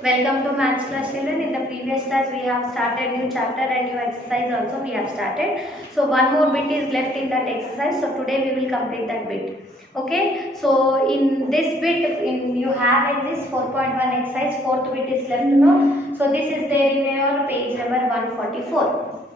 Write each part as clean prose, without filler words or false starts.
Welcome to Maths class children. In the previous class we have started new chapter and new exercise also we have started. So one more bit is left in that exercise. So today we will complete that bit. Okay. So in this bit you have in this 4.1 exercise, fourth bit is left now. So this is there in your page number 144.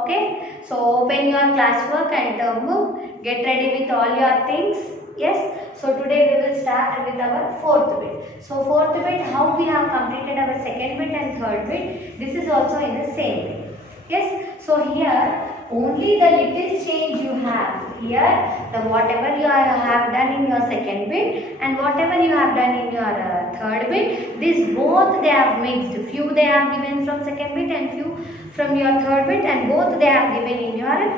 Okay. So open your classwork and term book. Get ready with all your things. Yes. So today we will start with our fourth bit. So fourth bit, how we have completed our second bit and third bit. This is also in the same way. Yes. So here only the little change you have. Here the whatever you have done in your second bit and whatever you have done in your third bit, this both they have mixed. Few they have given from second bit and few from your third bit, and both they have given in your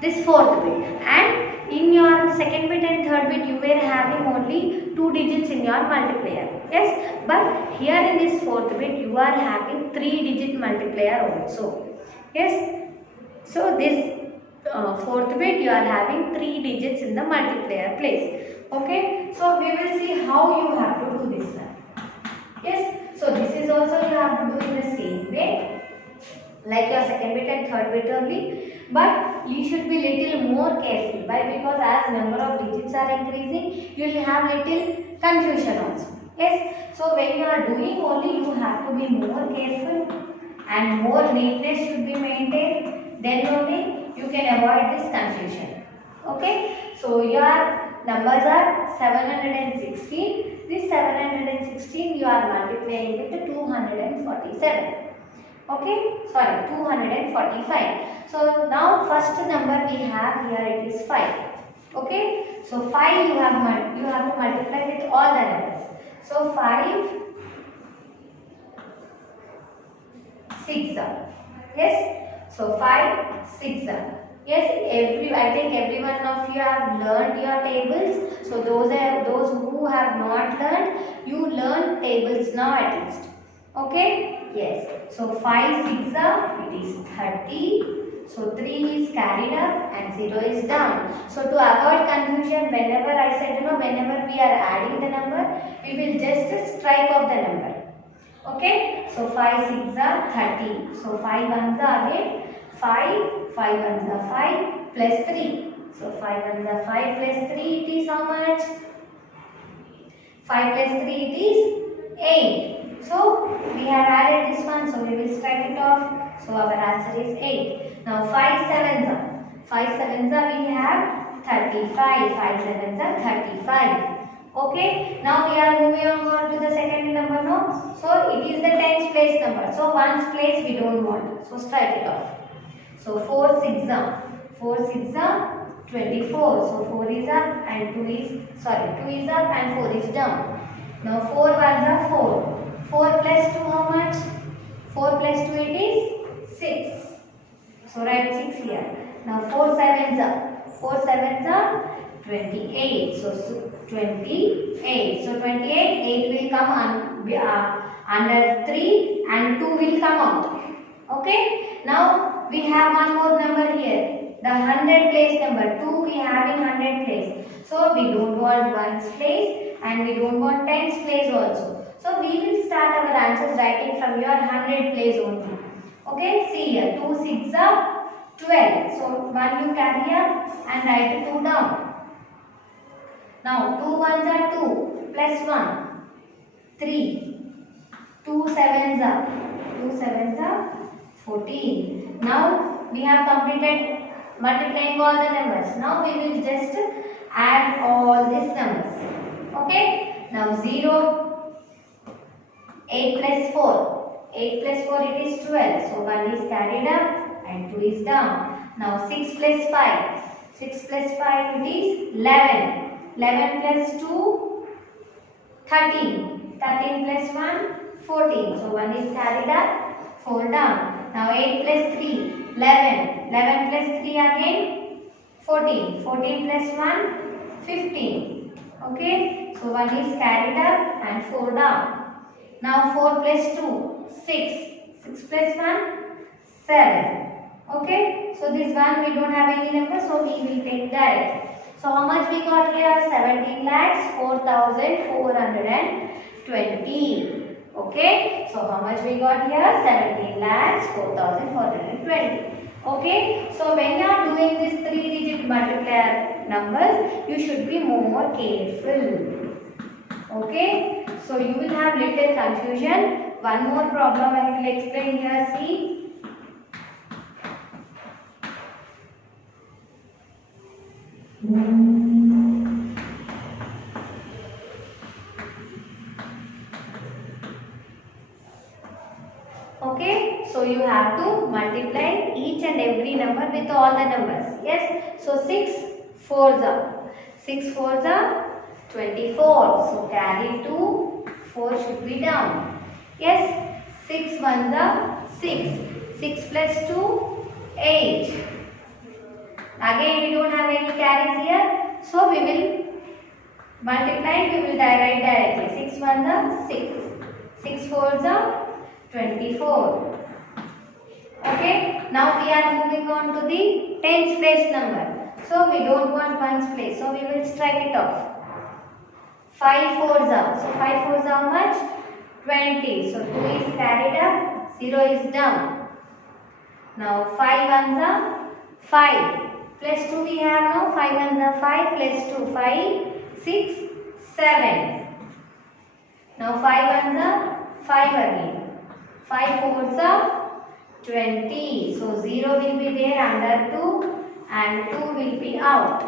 this fourth bit. And in your second bit and third bit you were having only 2 digits in your multiplier. Yes, but here in this fourth bit you are having 3-digit multiplier also. Yes, so this fourth bit you are having 3 digits in the multiplier place. Okay, so we will see how you have to do this one. Yes, so this is also you have to do in the same way like your second bit and third bit only, but you should be little more careful. Why? Because as number of digits are increasing, you will have little confusion also. Yes, so when you are doing only, you have to be more careful and more neatness should be maintained. Then only you can avoid this confusion. Okay, so your numbers are 716. This 716 you are multiplying with 247. Okay, sorry, 245. So now first number we have here, it is 5. Okay, so 5 you have to multiply with all the numbers. So 5 6 are. Yes, so 5 6 are. Yes, I think every one of you have learned your tables. So those who have not learned, you learn tables now at least. Okay, yes. So 5 6 are, it is 30. So 3 is carried up and 0 is down. So to avoid confusion, whenever I said, whenever we are adding the number, we will just strike off the number. Okay, so 5 6 are 30. So 5 1s are again 5, 5 1s are 5 plus 3. So 5 1s are 5 plus 3, it is how much? 5 plus 3, it is 8. So we have added this one, so we will strike it off. So our answer is 8. Now 5 7s are. 5 7s are, we have 35. 5 7s are 35. Okay. Now we are moving on to the second number now. So it is the tens place number. So ones place we don't want. So strike it off. So 4 6 are. 4 6 are 24. So 4 is up and 2 is up and 4 is down. Now 4 ones are 4. 4 plus 2 how much? 4 plus 2 it is 6. So write 6 here. Now 4 sevens are. 4 sevens are 28. So 28. So 28, 8 will come under 3 and 2 will come out. Okay. Now we have one more number here. The 100 place number. 2 we have in 100 place. So we don't want ones place and we don't want tens place also. So we will start our answers writing from your 100 place only. Okay, see here, 2 6 are 12. So 1 you carry up and write 2 down. Now 2 1s are 2 plus 1, 3. 2 7s are 14. Now we have completed multiplying all the numbers. Now we will just add all these numbers. Okay, now 0. 8 plus 4. 8 plus 4 it is 12. So 1 is carried up and 2 is down. Now 6 plus 5. 6 plus 5 it is 11. 11 plus 2 13. 13 plus 1 14. So 1 is carried up, 4 down. Now 8 plus 3 11. 11 plus 3 again 14. 14 plus 1 15. Okay. So 1 is carried up and 4 down. Now 4 plus 2, 6. 6 plus 1, 7. Okay. So this one we don't have any number, so we will take direct. So how much we got here? 17 lakhs 4,400 20. Okay, so how much we got here? 17 lakhs 4,420. Okay, so when you are doing this 3-digit multiplier numbers, you should be more careful. Okay, so you will have little confusion. One more problem I will explain here. See. Okay, so you have to multiply each and every number with all the numbers. Yes, so 6 4s are 6 4s are 24. So carry 2, 4 should be down. Yes, 6 1s are 6. 6 plus 2, 8. Again we don't have any carries here. So we will multiply, we will write directly. 6 1s are 6. 6 4s are 24. Okay, now we are moving on to the tens place number. So we don't want ones place, so we will strike it off. 5 4s are, so 5 4s are how much? 20. So 2 is carried up, 0 is down. Now 5 ones are 5. Plus 2 we have now, 5 ones are 5 plus 2, 5, 6, 7. Now 5 ones are 5 again. 5 4s are 20. So 0 will be there under 2 and 2 will be out.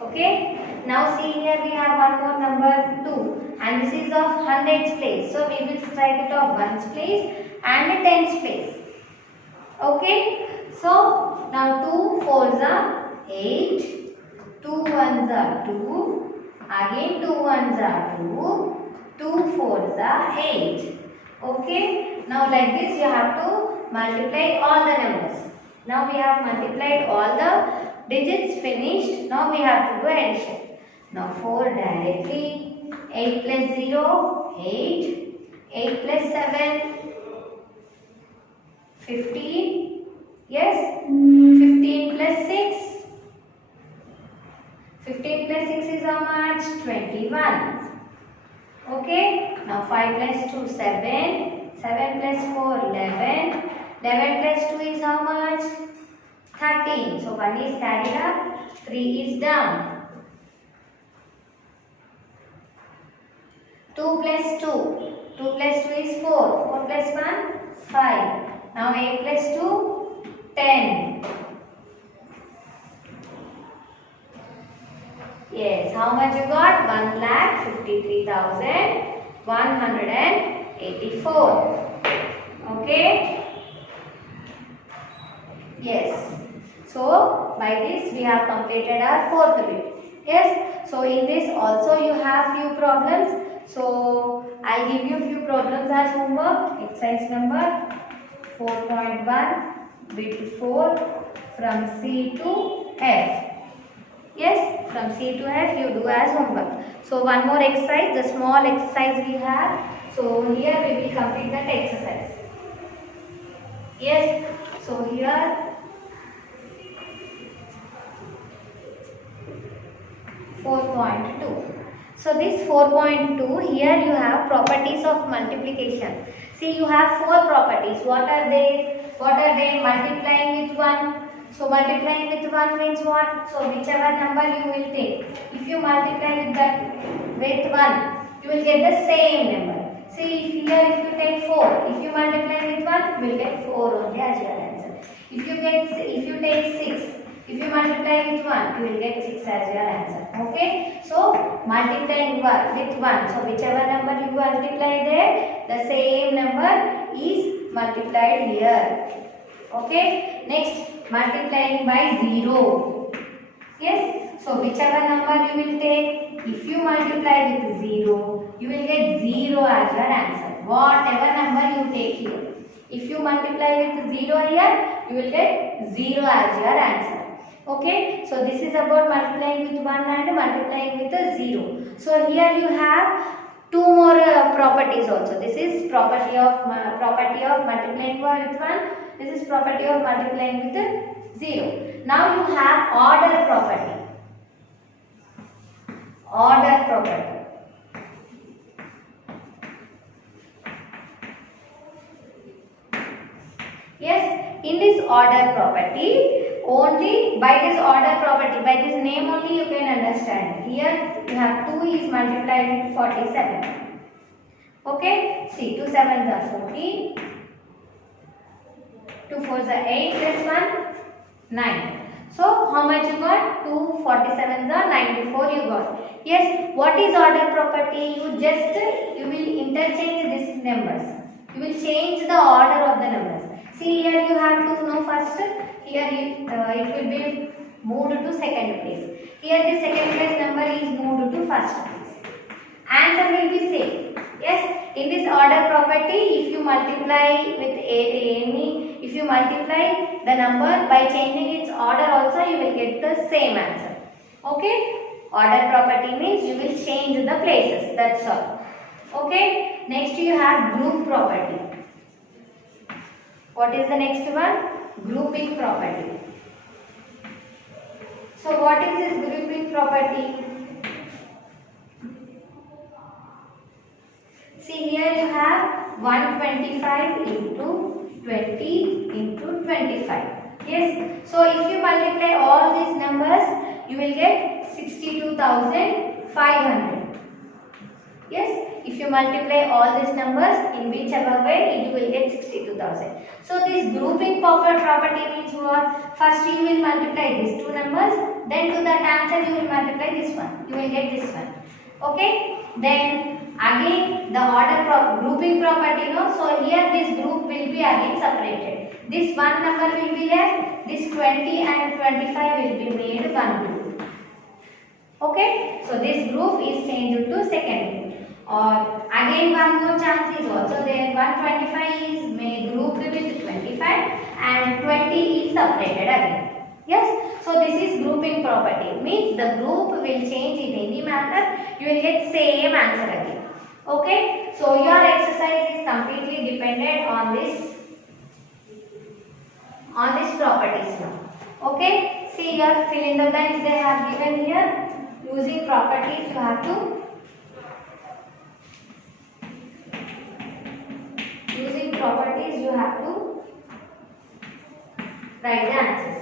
Okay. Now see here we have one more number 2 and this is of hundreds place. So we will strike it off ones place and tens place. Okay. So now 2 4s are 8. 2 1s are 2. Again 2 1s are 2. 2 4s are 8. Okay, now like this you have to multiply all the numbers. Now we have multiplied all the digits finished. Now we have to do addition. Now 4 directly. 8 plus 0, 8. 8 plus 7, 15. Yes, 15 plus 6. 15 plus 6 is how much? 21. Okay, now 5 plus 2, 7. 7 plus 4, 11. 11 plus 2 is how much? 13. So 1 is carried up, 3 is down. 2 plus 2. 2 plus 2 is 4. 4 plus 1, 5. Now 8 plus 2, 10. Yes, how much you got? 1,53,184. Okay. Yes. So by this we have completed our fourth bit. Yes. So in this also you have few problems. So I'll give you few problems as homework. Exercise number 4.1 bit 4 from C to F. Yes, from C to F you do as homework. So one more exercise, the small exercise we have. So here we will complete that exercise. Yes, so here 4.2. So this 4.2, here you have properties of multiplication. See, you have 4 properties. What are they? Multiplying with 1. So multiplying with 1 means what? So whichever number you will take. If you multiply with 1, you will get the same number. See, here if you take 4, if you multiply with 1, you will get 4 only as your answer. If you take 6, if you multiply with 1, you will get 6 as your answer. Okay. So multiplying with 1. So whichever number you multiply there, the same number is multiplied here. Okay. Next, multiplying by 0. Yes. So whichever number you will take, if you multiply with 0, you will get 0 as your answer. Whatever number you take here. If you multiply with 0 here, you will get 0 as your answer. Okay. So this is about multiplying with 1 and multiplying with 0. So here you have 2 more properties also. This is property of multiplying with 1. This is property of multiplying with 0. Now you have order property. Order property. Yes, in this order property, only by this order property, by this name only you can understand. Here you have 2 is multiplied with 47. Okay, see 2 sevens are 14, 2 fours are 8, this one 9. So how much you got? 2 47s are 94 you got. Yes, what is order property? You will interchange these numbers. You will change the order of the numbers. See here you have to know first. Here it will be moved to second place. Here the second place number is moved to first place. Answer will be same. Yes, in this order property, if you multiply with if you multiply the number by changing its order also, you will get the same answer. Okay? Order property means you will change the places. That's all. Okay? Next you have group property. What is the next one? Grouping property. So what is this grouping property? See here you have 125 into 20 into 25. Yes. So if you multiply all these numbers, you will get 62,500. Yes. If you multiply all these numbers in whichever way, you will get 62,000. So this grouping property means what? First you will multiply these two numbers, then to that answer you will multiply this one. You will get this one. Okay? Then again the order grouping property, no? So here this group will be again separated. This one number will be left. This 20 and 25 will be made one group. Okay? So this group is changed to second group. Or again one more chance is also there. 125 is made grouped with 25 and 20 is separated again. Yes, so this is grouping property. Means the group will change in any manner. You will get same answer again. Okay, so your exercise is completely dependent on this properties now. Okay, see here fill in the blanks they have given here. Using properties you have to write the answers.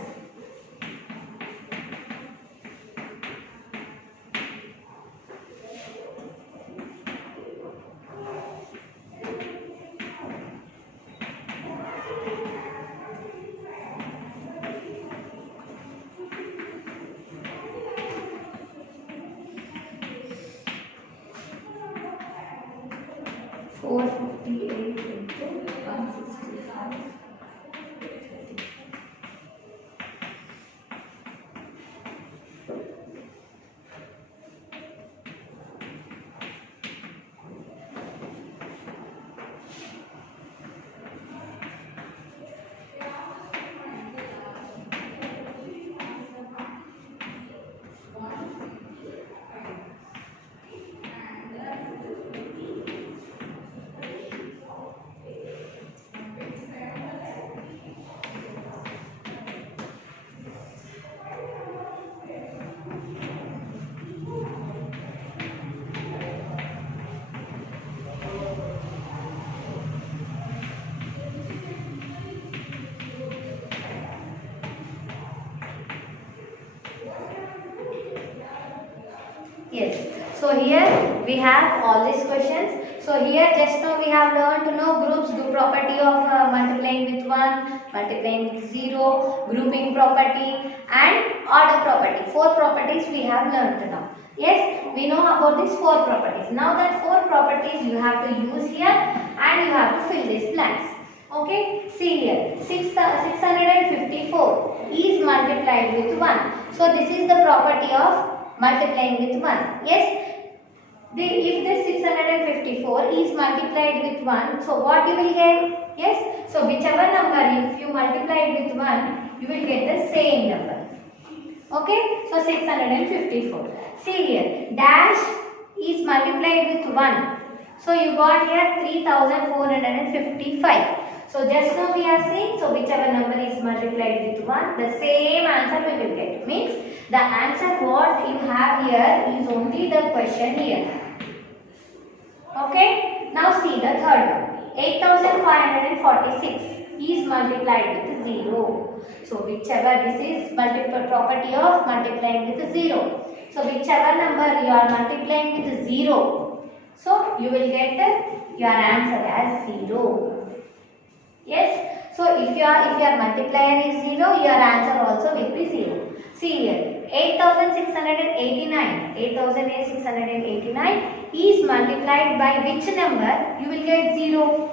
Yes. So here we have all these questions. So here just now we have learned to know groups, group property of multiplying with 1, multiplying with 0, grouping property and order property. 4 properties we have learned now. Yes, we know about these 4 properties. Now that 4 properties you have to use here and you have to fill these blanks. Okay, see here 654 is multiplied with 1. So this is the property of multiplying with 1. Yes, if this 654 is multiplied with 1, so what you will get? Yes, so whichever number if you multiply it with 1, you will get the same number. Okay, so 654. See here, dash is multiplied with 1. So you got here 3455. So just now we are saying, so whichever number is multiplied with 1, the same answer we will get. Means the answer what you have here is only the question here. Okay. Now see the third one. 8546. is multiplied with 0. So whichever, this is multiple property of multiplying with 0. So whichever number you are multiplying with 0, so you will get your answer as 0. Yes. So if your multiplier is 0, your answer also will be 0. See here, 8689 is multiplied by which number? You will get 0.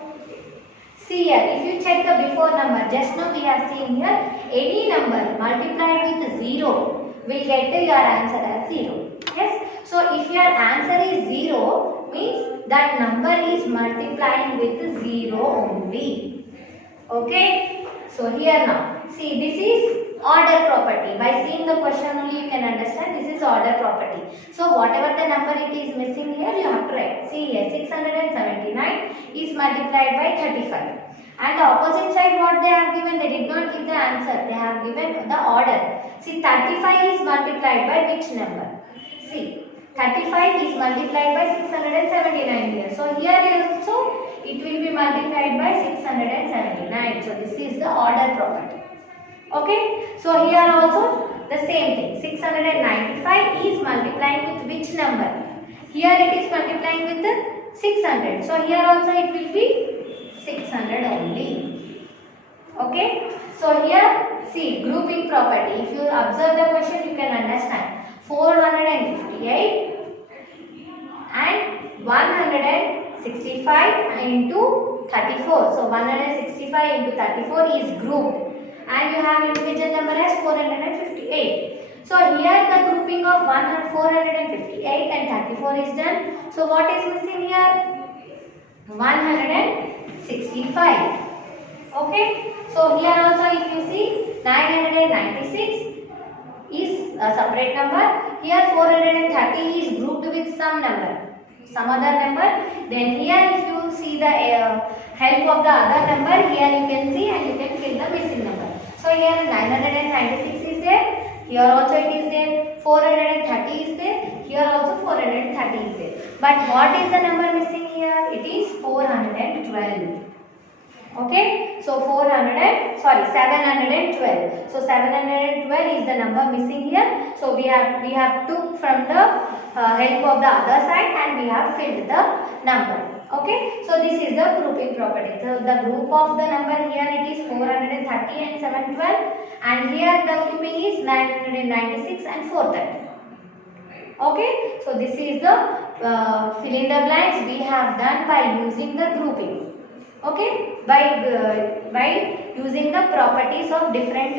See here, if you check the before number, just now we have seen here, any number multiplied with 0 will get your answer as 0. Yes. So if your answer is 0, means that number is multiplying with 0 only. Okay. So here now, see, this is order property. By seeing the question only you can understand this is order property. So whatever the number it is missing here, you have to write. See here, 679 is multiplied by 35. And the opposite side what they have given, they did not give the answer. They have given the order. See, 35 is multiplied by which number? See, 35 is multiplied by 679 here. So here also it will be multiplied by 679. So this is the order property. Okay. So here also the same thing. 695 is multiplying with which number? Here it is multiplying with the 600. So here also it will be 600 only. Okay. So here see grouping property. If you observe the question you can understand. 458 and 165 into 34. So 165 into 34 is grouped. And you have individual number as 458. So here the grouping of 458 and 34 is done. So what is missing here? 165. Okay. So here also if you see 996 is a separate number. Here 430 is grouped with some number, some other number. Then here if you see the help of the other number, here you can see and you can fill the missing number. So here 996 is there, here also it is there, 430 is there, here also 430 is there. But what is the number missing here? It is 412. Okay, so 712. So 712 is the number missing here. So we have took from the help of the other side and we have filled the number. Okay, so this is the grouping property. So the group of the number here it is 430 and 712, and here the grouping is 996 and 430. Okay, so this is the fill in the blanks we have done by using the grouping. Okay, by using the properties of different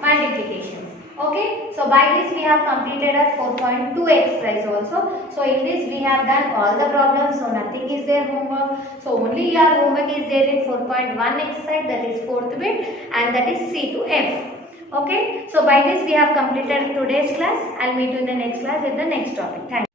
multiplications. Okay, so by this we have completed our 4.2 exercise also. So in this we have done all the problems, so nothing is there homework. So only your homework is there in 4.1 exercise, that is 4th bit, and that is C to F. Okay, so by this we have completed today's class. I'll meet you in the next class with the next topic. Thank you.